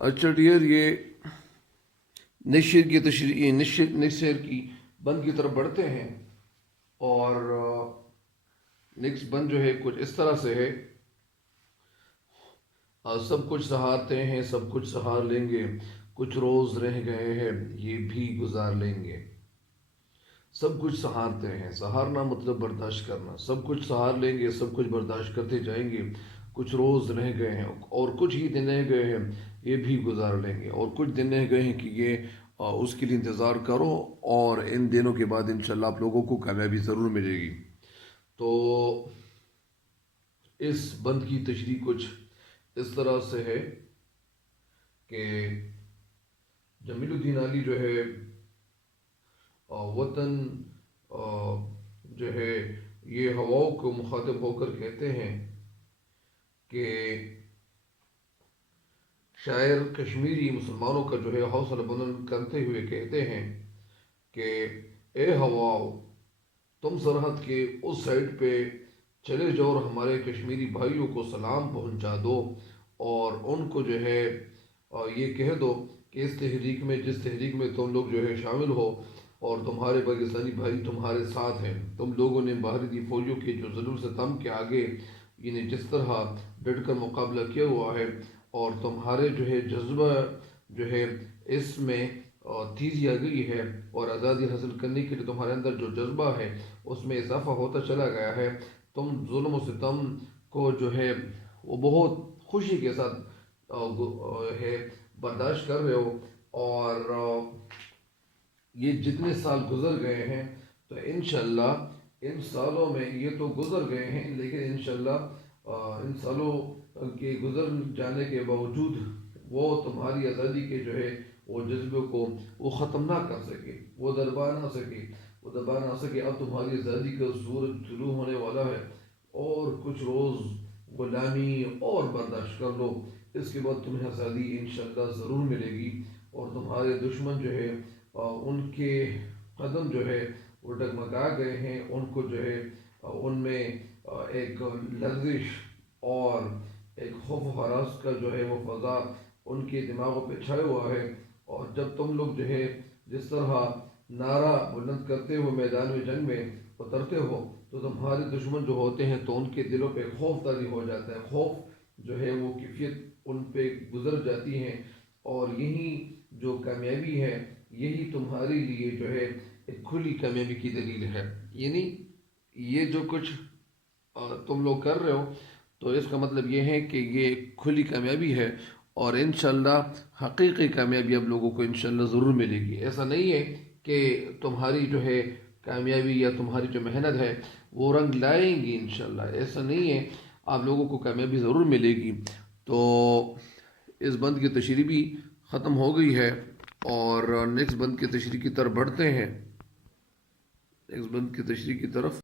اچھا ڈیئر، یہ next share کی تشریح نیکسٹ شیئر کی بند کی طرف بڑھتے ہیں، اور نیکسٹ بند جو ہے کچھ اس طرح سے ہے: سب کچھ سہارتے ہیں، سب کچھ سہار لیں گے، کچھ روز رہ گئے ہیں یہ بھی گزار لیں گے۔ سب کچھ سہارتے ہیں، سہارنا مطلب برداشت کرنا، سب کچھ سہار لیں گے، سب کچھ برداشت کرتے جائیں گے، کچھ روز رہ گئے ہیں اور کچھ ہی دن رہ گئے ہیں یہ بھی گزار لیں گے، اور کچھ دن رہ گئے ہیں کہ یہ اس کے لیے انتظار کرو، اور ان دنوں کے بعد انشاءاللہ آپ لوگوں کو کامیابی ضرور ملے گی۔ تو اس بند کی تشریح کچھ اس طرح سے ہے کہ جمیل الدین علی جو ہے وطن جو ہے یہ ہواؤں کو مخاطب ہو کر کہتے ہیں کہ شاعر کشمیری مسلمانوں کا جو ہے حوصلہ بلند کرتے ہوئے کہتے ہیں کہ اے ہواؤ، تم سرحد کے اس سائڈ پہ چلے جاؤ اور ہمارے کشمیری بھائیوں کو سلام پہنچا دو، اور ان کو جو ہے یہ کہہ دو کہ اس تحریک میں، جس تحریک میں تم لوگ جو ہے شامل ہو، اور تمہارے پاکستانی بھائی تمہارے ساتھ ہیں، تم لوگوں نے بھارتی فوجوں کے جو ظلم ستم کے آگے جس طرح ڈٹ کر مقابلہ کیا ہوا ہے، اور تمہارے جو ہے جذبہ جو ہے اس میں تیزی آ گئی ہے، اور آزادی حاصل کرنے کے لیے تمہارے اندر جو جذبہ ہے اس میں اضافہ ہوتا چلا گیا ہے، تم ظلم و ستم کو جو ہے وہ بہت خوشی کے ساتھ ہے برداشت کر رہے ہو، اور یہ جتنے سال گزر گئے ہیں تو انشاءاللہ ان سالوں میں یہ تو گزر گئے ہیں، لیکن انشاءاللہ ان سالوں کے گزر جانے کے باوجود وہ تمہاری آزادی کے جو ہے وہ جذبے کو وہ ختم نہ کر سکے، وہ دبا نہ سکے۔ اب تمہاری آزادی کا سورج طلوع ہونے والا ہے، اور کچھ روز غلامی اور برداشت کر لو، اس کے بعد تمہیں آزادی انشاءاللہ ضرور ملے گی، اور تمہارے دشمن جو ہے ان کے قدم جو ہے وہ ڈگمگا گئے ہیں، ان کو جو ہے ان میں ایک لرزش اور ایک خوف و ہراس کا جو ہے وہ فضا ان کے دماغوں پہ چھایا ہوا ہے، اور جب تم لوگ جو ہے جس طرح نعرہ بلند کرتے ہو میدان میں جنگ میں اترتے ہو، تو تمہارے دشمن جو ہوتے ہیں تو ان کے دلوں پہ خوف طاری ہو جاتا ہے، خوف جو ہے وہ کیفیت ان پہ گزر جاتی ہے، اور یہی جو کامیابی ہے یہی تمہارے لیے جو ہے ایک کھلی کامیابی کی دلیل ہے۔ یعنی یہ جو کچھ تم لوگ کر رہے ہو تو اس کا مطلب یہ ہے کہ یہ ایک کھلی کامیابی ہے، اور انشاءاللہ حقیقی کامیابی اب لوگوں کو انشاءاللہ ضرور ملے گی۔ ایسا نہیں ہے کہ تمہاری جو ہے کامیابی یا تمہاری جو محنت ہے وہ رنگ لائیں گی انشاءاللہ، ایسا نہیں ہے، آپ لوگوں کو کامیابی ضرور ملے گی۔ تو اس بند کی تشریح بھی ختم ہو گئی ہے، اور نیکسٹ بند کی تشریح کی طرف بڑھتے ہیں، نیکسٹ بند کی تشریح کی طرف۔